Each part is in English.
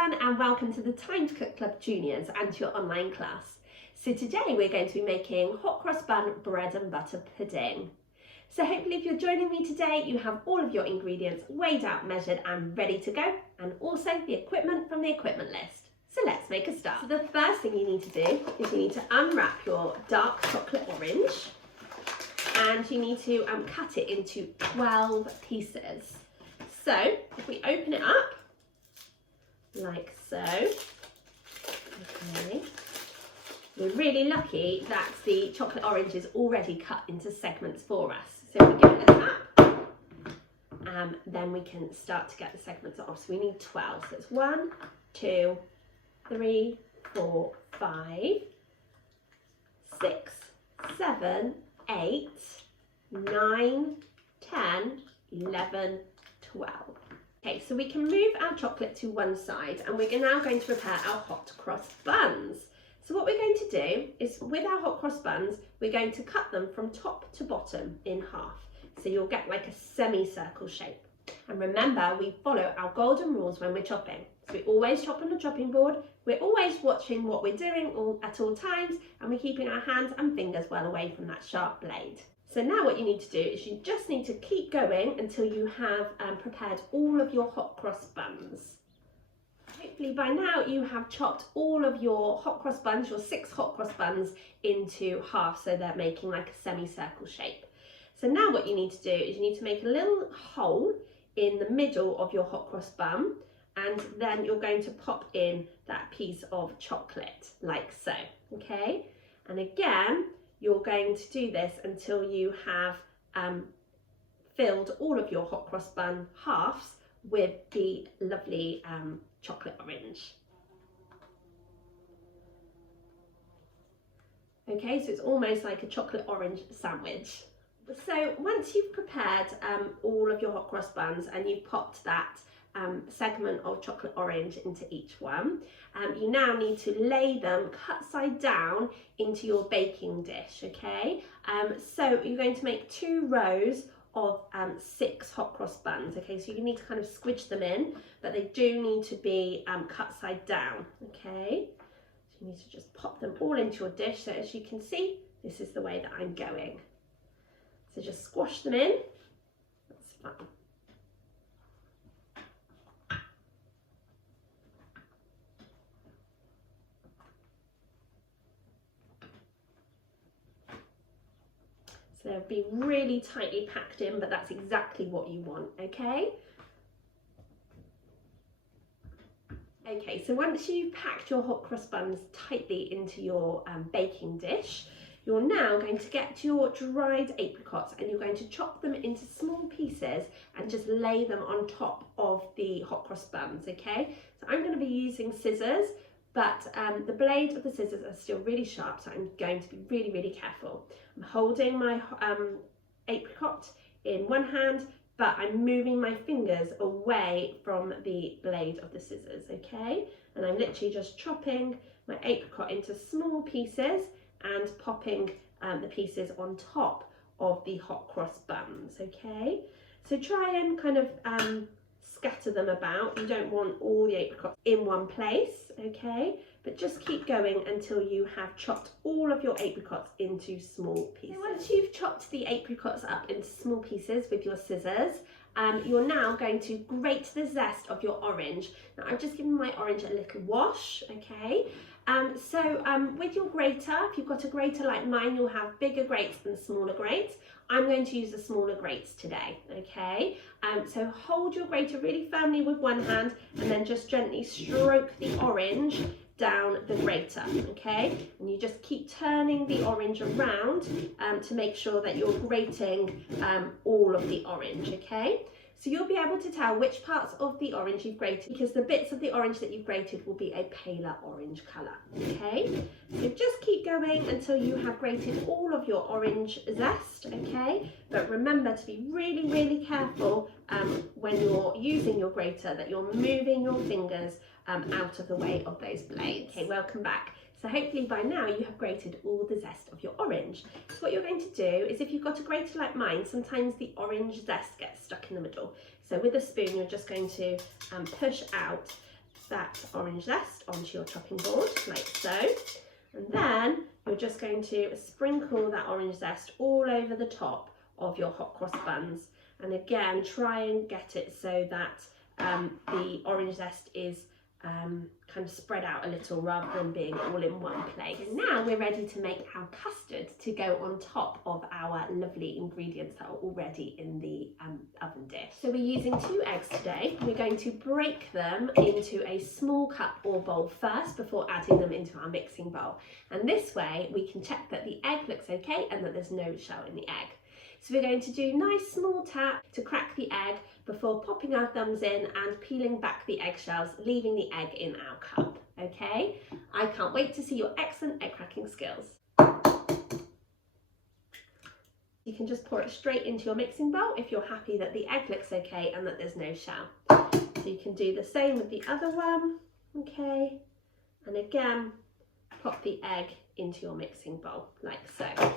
everyone, and welcome to the Time to Cook Club Juniors and your online class. So today we're going to be making hot cross bun bread and butter pudding. So hopefully if you're joining me today, you have all of your ingredients weighed out, measured and ready to go, and also the equipment from the equipment list. So let's make a start. So the first thing you need to do is you need to unwrap your dark chocolate orange, and you need to cut it into 12 pieces. So if we open it up, like so, okay. We're really lucky that the chocolate orange is already cut into segments for us. So if we give it a tap, then we can start to get the segments off. So we need 12. So it's 1, 2, 3, 4, 5, 6, 7, 8, 9, 10, 11, 12. Okay, so we can move our chocolate to one side, and we're now going to prepare our hot cross buns. So what we're going to do is, with our hot cross buns, we're going to cut them from top to bottom in half. So you'll get like a semicircle shape. And remember, we follow our golden rules when we're chopping. So we always chop on the chopping board, we're always watching what we're doing at all times, and we're keeping our hands and fingers well away from that sharp blade. So now what you need to do is you just need to keep going until you have prepared all of your hot cross buns. Hopefully by now you have chopped all of your hot cross buns, your 6 hot cross buns, into half so they're making like a semicircle shape. So now what you need to do is you need to make a little hole in the middle of your hot cross bun, and then you're going to pop in that piece of chocolate like so, okay? And again, you're going to do this until you have filled all of your hot cross bun halves with the lovely chocolate orange. Okay, so it's almost like a chocolate orange sandwich. So once you've prepared all of your hot cross buns and you've popped that segment of chocolate orange into each one, you now need to lay them cut side down into your baking dish, okay? So you're going to make 2 rows of 6 hot cross buns, okay? So you need to kind of squidge them in, but they do need to be cut side down, okay? So you need to just pop them all into your dish. So as you can see, this is the way that I'm going. So just squash them in, that's fine. So they'll be really tightly packed in, but that's exactly what you want, okay? Okay, so once you've packed your hot cross buns tightly into your baking dish, you're now going to get your dried apricots and you're going to chop them into small pieces and just lay them on top of the hot cross buns, okay? So I'm going to be using scissors, but the blade of the scissors are still really sharp, so I'm going to be really, really careful. I'm holding my apricot in one hand, but I'm moving my fingers away from the blade of the scissors, okay? And I'm literally just chopping my apricot into small pieces and popping the pieces on top of the hot cross buns, okay? So try and kind of scatter them about. You don't want all the apricots in one place, okay? But just keep going until you have chopped all of your apricots into small pieces. So once you've chopped the apricots up into small pieces with your scissors, you're now going to grate the zest of your orange. Now I've just given my orange a little wash, okay? With your grater, if you've got a grater like mine, you'll have bigger grates and smaller grates. I'm going to use the smaller grates today, okay? So hold your grater really firmly with one hand and then just gently stroke the orange down the grater, okay? And you just keep turning the orange around to make sure that you're grating all of the orange, okay? So you'll be able to tell which parts of the orange you've grated, because the bits of the orange that you've grated will be a paler orange colour, okay? So just keep going until you have grated all of your orange zest, okay? But remember to be really, really careful when you're using your grater that you're moving your fingers out of the way of those blades. Okay, welcome back. So hopefully by now you have grated all the zest of your orange. So what you're going to do is, if you've got a grater like mine, sometimes the orange zest gets stuck in the middle. So with a spoon, you're just going to push out that orange zest onto your chopping board, like so. And then you're just going to sprinkle that orange zest all over the top of your hot cross buns. And again, try and get it so that the orange zest is kind of spread out a little rather than being all in one place. Now we're ready to make our custard to go on top of our lovely ingredients that are already in the oven dish. So we're using 2 eggs today. We're going to break them into a small cup or bowl first before adding them into our mixing bowl. And this way we can check that the egg looks okay and that there's no shell in the egg. So we're going to do a nice small tap to crack the egg before popping our thumbs in and peeling back the eggshells, leaving the egg in our cup, okay? I can't wait to see your excellent egg cracking skills. You can just pour it straight into your mixing bowl if you're happy that the egg looks okay and that there's no shell. So you can do the same with the other one, okay? And again, pop the egg into your mixing bowl, like so.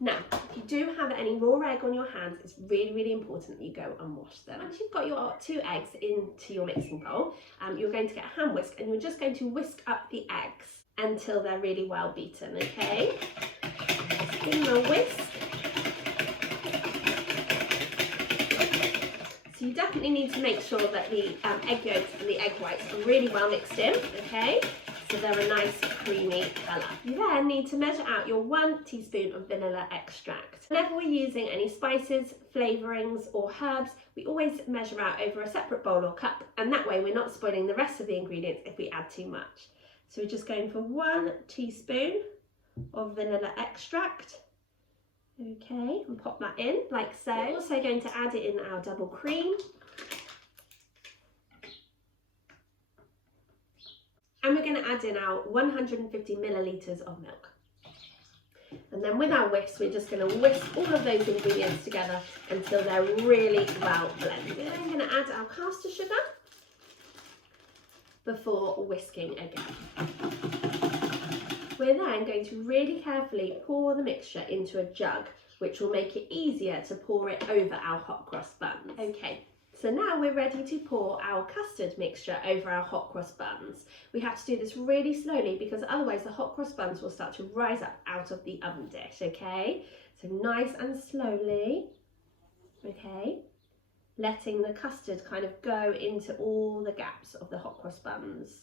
Now, if you do have any raw egg on your hands, it's really, really important that you go and wash them. Once you've got your 2 eggs into your mixing bowl, you're going to get a hand whisk and you're just going to whisk up the eggs until they're really well beaten, okay? Just give them a whisk. So you definitely need to make sure that the egg yolks and the egg whites are really well mixed in, okay? So they're a nice creamy colour. You then need to measure out your 1 teaspoon of vanilla extract. Whenever we're using any spices, flavourings or herbs, we always measure out over a separate bowl or cup, and that way we're not spoiling the rest of the ingredients if we add too much. So we're just going for 1 teaspoon of vanilla extract. Okay, and pop that in like so. We're also going to add it in our double cream. And we're going to add in our 150 millilitres of milk. And then with our whisk, we're just going to whisk all of those ingredients together until they're really well blended. Then I'm going to add our caster sugar before whisking again. We're then going to really carefully pour the mixture into a jug, which will make it easier to pour it over our hot cross buns. Okay. So now we're ready to pour our custard mixture over our hot cross buns. We have to do this really slowly because otherwise the hot cross buns will start to rise up out of the oven dish, okay? So nice and slowly, okay? Letting the custard kind of go into all the gaps of the hot cross buns.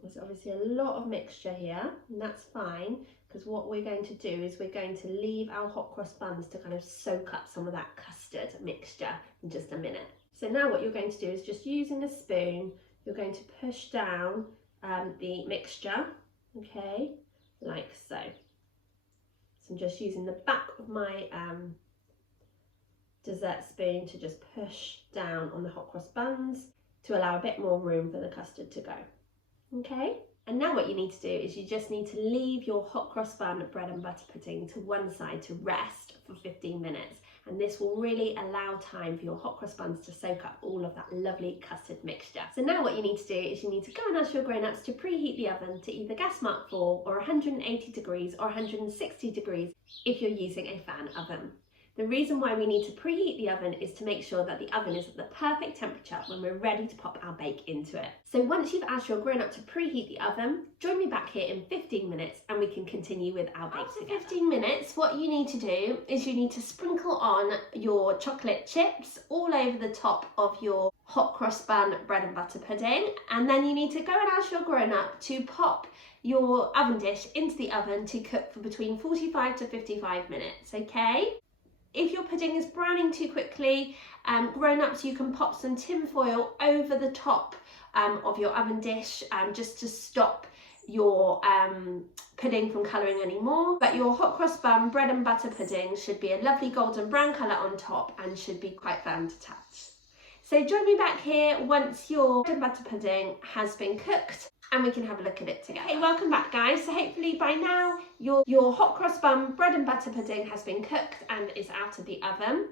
There's obviously a lot of mixture here, and that's fine because what we're going to do is we're going to leave our hot cross buns to kind of soak up some of that custard mixture in just a minute. So now what you're going to do is just using a spoon, you're going to push down the mixture, okay, like so. So I'm just using the back of my dessert spoon to just push down on the hot cross buns to allow a bit more room for the custard to go. Okay, and now what you need to do is you just need to leave your hot cross bun bread and butter pudding to one side to rest for 15 minutes, and this will really allow time for your hot cross buns to soak up all of that lovely custard mixture. So now what you need to do is you need to go and ask your grown-ups to preheat the oven to either gas mark 4 or 180 degrees or 160 degrees if you're using a fan oven. The reason why we need to preheat the oven is to make sure that the oven is at the perfect temperature when we're ready to pop our bake into it. So once you've asked your grown-up to preheat the oven, join me back here in 15 minutes and we can continue with our bake together. After 15 minutes, what you need to do is you need to sprinkle on your chocolate chips all over the top of your hot cross bun bread and butter pudding, and then you need to go and ask your grown-up to pop your oven dish into the oven to cook for between 45 to 55 minutes, okay? If your pudding is browning too quickly, grown-ups, you can pop some tin foil over the top of your oven dish just to stop your pudding from colouring anymore. But your hot cross bun bread and butter pudding should be a lovely golden brown colour on top and should be quite firm to touch. So join me back here once your bread and butter pudding has been cooked and we can have a look at it together. Okay, welcome back guys. So hopefully by now your hot cross bun bread and butter pudding has been cooked and is out of the oven.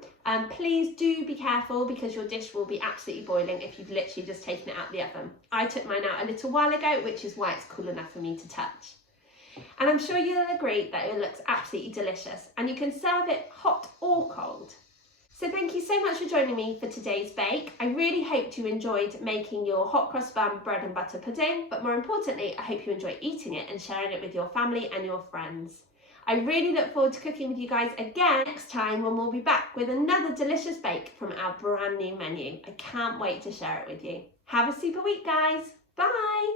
Please do be careful because your dish will be absolutely boiling if you've literally just taken it out of the oven. I took mine out a little while ago, which is why it's cool enough for me to touch. And I'm sure you'll agree that it looks absolutely delicious, and you can serve it hot or cold. So thank you so much for joining me for today's bake. I really hope you enjoyed making your hot cross bun bread and butter pudding, but more importantly, I hope you enjoy eating it and sharing it with your family and your friends. I really look forward to cooking with you guys again next time, when we'll be back with another delicious bake from our brand new menu. I can't wait to share it with you. Have a super week, guys. Bye.